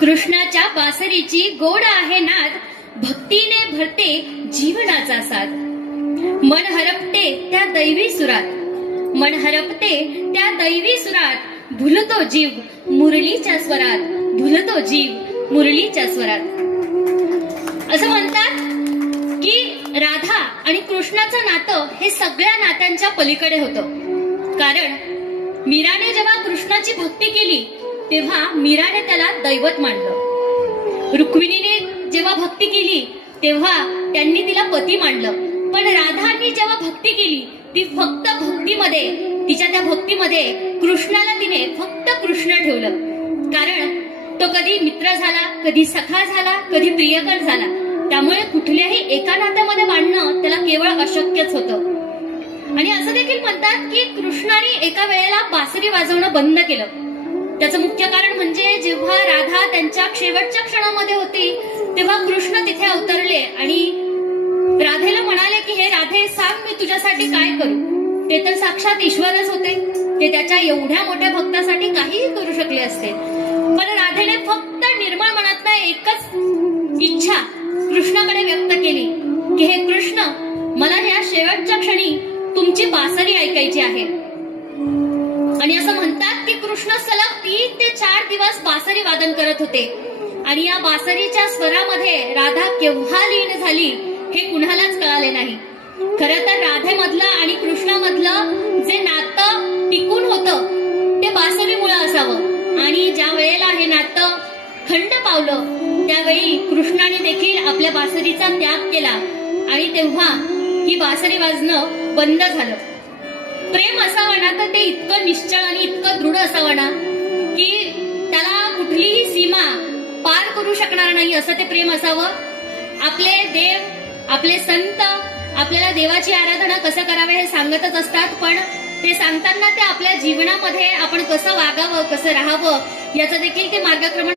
कृष्णाच्या बासरीची गोड आहे नाद, भक्तीने भरते जीवनाचा साध। मन हरपते त्या दैवी सुरात, मन हरपते त्या दैवी सुरात, भुलतो जीव मुरलीच्या स्वरात, भुलतो जीव मुरलीच्या स्वरात। असं म्हणतात की राधा आणि कृष्णाचं नातं हे सगळ्या नात्यांच्या पलीकडे होतं। कारण मीराने जेव्हा कृष्णाची भक्ती केली तेव्हा मीराने त्याला दैवत मानलं, रुक्मिणीने जेव्हा भक्ती केली तेव्हा त्यांनी तिला पती मानलं, पण राधांनी जेव्हा भक्ती केली ती फक्त भक्तीमध्ये, तिच्या त्या भक्तीमध्ये कृष्णाला तिने फक्त कृष्ण ठेवलं। कारण तो कधी मित्र झाला, कधी सखा झाला, कधी प्रियकर झाला, त्यामुळे कुठल्याही एका नात्यामध्ये मांडणं त्याला केवळ अशक्यच होतं। आणि असं देखील म्हणतात की कृष्णाने एका वेळेला बासरी वाजवणं बंद केलं। त्याचं मुख्य कारण म्हणजे जेव्हा राधा त्यांच्या शेवटच्या क्षणामध्ये होती तेव्हा कृष्ण तिथे अवतरले आणि राधेला म्हणाले की हे राधे, सांग मी तुझ्यासाठी काय करू। ते तर साक्षात ईश्वरच होते, ते त्याच्या एवढ्या मोठ्या भक्तासाठी काहीही करू शकले असते, पण राधेने फक्त निर्मळ मनातनं एकच इच्छा कृष्णाकडे व्यक्त केली की हे कृष्ण, मला या शेवटच्या क्षणी तुमची बासरी ऐकायची आहे। आणि असं म्हणतात की कृष्ण सलग 3 ते 4 दिवस बासरी वादन करत होते आणि या बासरीच्या स्वरामध्ये राधा केव्हा लीन झाली हे कुणालाच कळाले नाही। खरं तर राधेमधलं आणि कृष्णामधलं जे नातं टिकून होतं ते बासरीमुळे असावं, आणि ज्या वेळेला हे नातं खंड पावलं त्यावेळी कृष्णाने देखील आपल्या बासरीचा त्याग केला आणि तेव्हा ही बासरी वाजणं बंद झालं। प्रेम असावं ना तर ते इतकं निश्चळ आणि इतकं दृढ असावं ना की त्याला कुठलीही सीमा पार करू शकणार नाही असं ते प्रेम असावं। आपले देव, आपले संत आपल्याला देवाची आराधना कसं करावे हे सांगतच असतात, पण ते सांगताना ते आपल्या जीवनामध्ये आपण कसं वागावं, कसं राहावं याचं देखील ते मार्गक्रमण